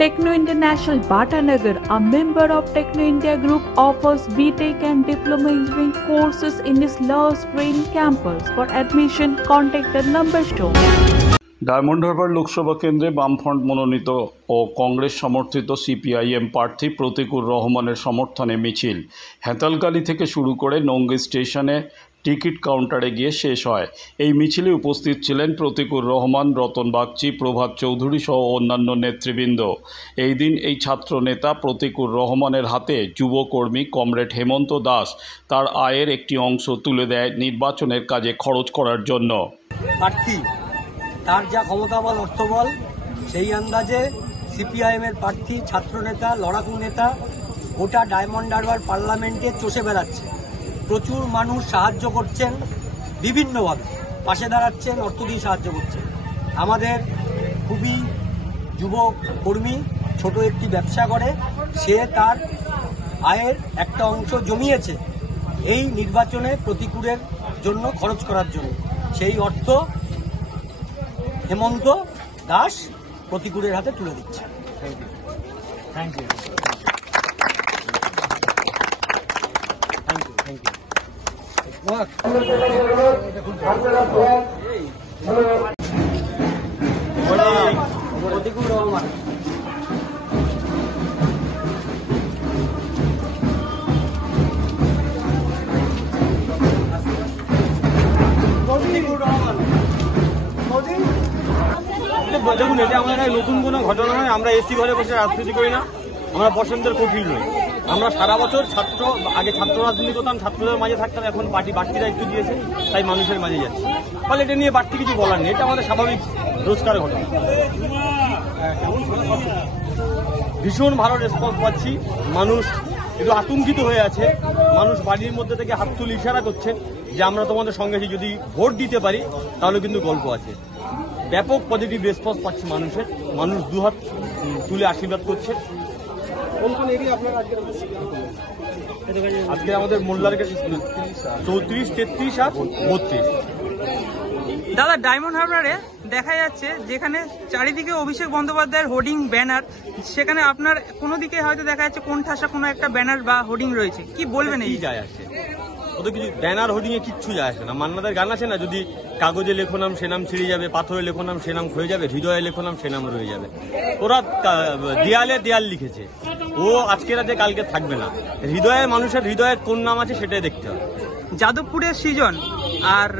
Techno International Bhatanagar, a member of Techno India Group, offers BTech and Diploma Engineering courses in its Lush Green campus. For admission, contact the number shown. Diamond Harbour Lok Sabha কেন্দ্রে বামফ্রন্ট মনোনীত ও কংগ্রেস সমর্থিত CPIM প্রার্থী প্রতীকুর রহমানের সমর্থনে মিছিল হেতালগালি থেকে শুরু করে নঙ্গি স্টেশনে টিকিট কাউন্টারে গিয়ে শেষ হয়। এই মিছিলে উপস্থিত ছিলেন প্রতীকুর রহমান, রতন বাগচি, প্রভাত চৌধুরী সহ অন্যান্য নেতৃবৃন্দ। এই দিন এই ছাত্র নেতা প্রতীকুর রহমানের হাতে যুবকর্মী কমরেড হেমন্ত দাস তার আয়ের একটি অংশ তুলে দেয় নির্বাচনের কাজে খরচ করার জন্য। তার যা ক্ষমতাবল অর্থবল সেই আন্দাজে সিপিআইএমের প্রার্থী ছাত্রনেতা লড়াকু নেতা গোটা ডায়মন্ড হারবার পার্লামেন্টে চষে বেড়াচ্ছে। প্রচুর মানুষ সাহায্য করছেন, বিভিন্নভাবে পাশে দাঁড়াচ্ছেন, অর্থ দিয়ে সাহায্য করছেন। আমাদের খুবই যুবক কর্মী ছোট একটি ব্যবসা করে, সে তার আয়ের একটা অংশ জমিয়েছে এই নির্বাচনে প্রতিকূলের জন্য খরচ করার জন্য। সেই অর্থ হেমন্ত দাস প্রতিকূলের হাতে তুলে দিচ্ছে। Thank you. প্রতিকূল রহমান দেখুন, এটা আমাদের নতুন কোনো ঘটনা নয়। আমরা এসি ঘরে বসে রাজনীতি করি না, আমরা বসন্তের কোকিল নই। আমরা সারা বছর আগে ছাত্র রাজনীতি করতাম, ছাত্রদের মাঝে থাকতাম, এখন পার্টি বাড়তি দায়িত্ব দিয়েছে, তাই মানুষের মাঝে যাচ্ছে। ফলে এটা নিয়ে বাড়তি কিছু বলার নেই, এটা আমাদের স্বাভাবিক রোজকার ঘটনা। ভীষণ ভালো রেসপন্স পাচ্ছি, মানুষ একটু আতঙ্কিত হয়ে আছে, মানুষ বাড়ির মধ্যে থেকে হাত তুলে ইশারা করছে যে আমরা তোমাদের সঙ্গে যদি ভোট দিতে পারি তাহলে কিন্তু গল্প আছে। ব্যাপক পজিটিভ রেসপন্স পাচ্ছি মানুষের, মানুষ দুহাত তুলে আশীর্বাদ করছে। আজকে আমাদের মোল্লার কাছে 34, 33 আর 32। দাদা, ডায়মন্ড হারবারে দেখা যাচ্ছে যেখানে চারিদিকে অভিষেক বন্দ্যোপাধ্যায়ের হোর্ডিং ব্যানার, সেখানে আপনার কোনো দিকে হয়তো দেখা যাচ্ছে কোন ঠাসা কোনো একটা ব্যানার বা হোর্ডিং রয়েছে, কি বলবেন? এই যায় আসে ওদের কিছু ব্যানার হোর্ডিং এ কিচ্ছু যায় আসে না। মান্নাদের গান আছে না, যদি কাগজে লেখো নাম সে নাম ছিঁড়ে যাবে, পাথরে লেখো নাম সে নাম ক্ষয়ে যাবে, হৃদয়ে লেখো নাম সে নাম রয়ে যাবে। ওরা দেয়ালে দেয়াল লিখেছে, ও আজকে রাতে কালকে থাকবে না। হৃদয়ে মানুষের হৃদয়ে কোন নাম আছে সেটাই দেখতে হবে। যাদবপুরের সৃজন আর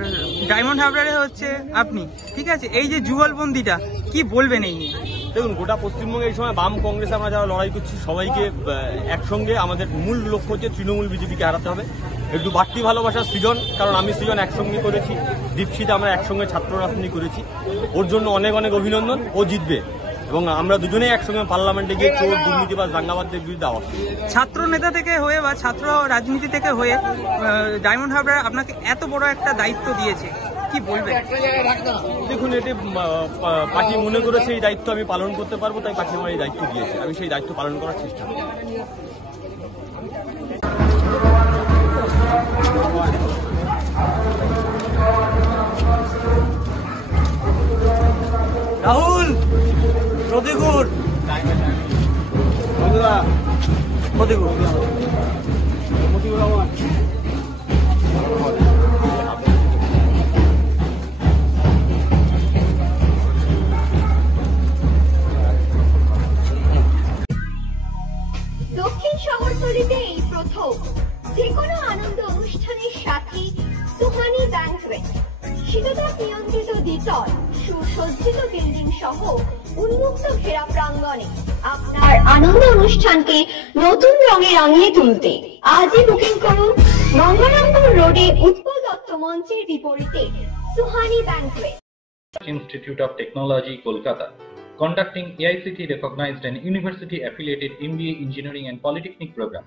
ডায়মন্ড হারবারে হচ্ছে আপনি, ঠিক আছে, এই যে যুগলবন্দিটা কি বলবেন এই নিয়ে? দেখুন, গোটা পশ্চিমবঙ্গে এই সময় বাম কংগ্রেস আমরা যারা লড়াই করছি সবাইকে একসঙ্গে, আমাদের মূল লক্ষ্য হচ্ছে তৃণমূল বিজেপিকে হারাতে হবে। একটু বাড়তি ভালোবাসার সৃজন, কারণ আমি সৃজন একসঙ্গে করেছি, দীপশিতে আমরা একসঙ্গে ছাত্র রাজনীতি করেছি, ওর জন্য অনেক অনেক অভিনন্দন। ও জিতবে এবং আমরা দুজনেই একসঙ্গে পার্লামেন্টে গিয়ে চোর দুর্নীতিবাজ দাঙ্গাবাজদের বিরুদ্ধে আওয়াজ। ছাত্র নেতা থেকে হয়ে বা ছাত্র রাজনীতি থেকে হয়ে ডায়মন্ড হারবার আপনাকে এত বড় একটা দায়িত্ব দিয়েছে, কি বলবেন? দেখুন, এটি পার্টি মনে করেছে এই দায়িত্ব আমি পালন করতে পারবো, তাই পার্টি আমার এই দায়িত্ব দিয়েছে, আমি সেই দায়িত্ব পালন করার চেষ্টা করব। রাহুল, প্রতিকূল প্রতিকূল দক্ষিণ শহরতলিতে এই প্রথম যে কোনো আনন্দ অনুষ্ঠানের সাথে সুহানি ব্যাংকুয়েট, শীততাপ নিয়ন্ত্রিত দ্বিতল, সুসজ্জিত বিল্ডিং সহ উন্মুক্ত ঘেরা প্রাঙ্গণে আপনার আনন্দ অনুষ্ঠানকে নতুন রঙে রাঙিয়ে তুলতে আজই বুকিং করুন গঙ্গারামপুর রোডে উৎপল দত্ত মঞ্চের বিপরীতে Suhani banquet. Institute of Technology, Kolkata, conducting AICT recognized and university affiliated MBA Engineering and Polytechnic program.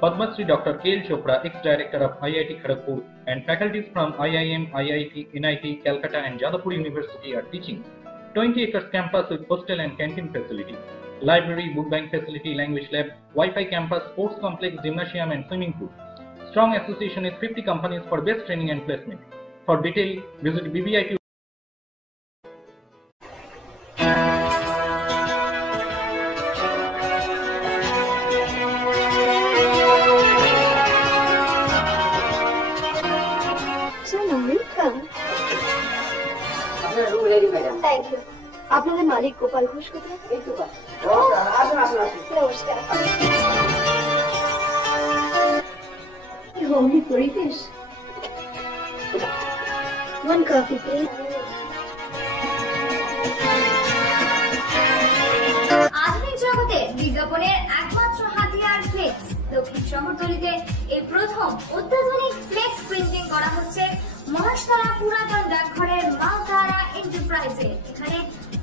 Padma Shri Dr. K.L. Chopra, ex-director of IIT Kharagpur, and faculties from IIM, IIT, NIT, Calcutta and Jadavpur University are teaching. 20 acres campus with hostel and canteen facility, library, book bank facility, language lab, Wi-Fi campus, sports complex, gymnasium and swimming pool. Strong association with 50 companies for best training and placement. For detail, visit BBIT. Madam. Thank you. আপনাদের মালিক গোপাল ঘোষ কোথায়? এই তো আসুন আসুন আসুন। নমস্কার। Homely পরিবেশ। One coffee, please. আধুনিক জগতে বিজ্ঞাপনের একমাত্র হাতিয়ার ফ্লেক্স। দক্ষিণ শহরতলিতে এই প্রথম অত্যাধুনিক ফ্লেক্স প্রিন্টিং করা হচ্ছে মহেশতলা পুরাতন ডাকঘরের মালতারা এন্টারপ্রাইজে। এখানে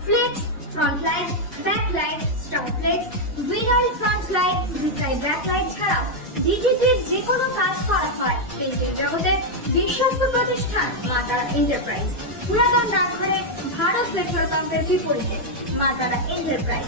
flex, front light, back light, star flex, vinyl front light, beside back light ছাড়াও ডিজিটির যে কোনো কাজ করা হয়। প্রিন্টিং জগতের বিশ্বস্ত প্রতিষ্ঠান মালতারা এন্টারপ্রাইজ। পুরাতন ডাকঘরে ভারত পেট্রোল পাম্পের বিপরীতে মালতারা এন্টারপ্রাইজ।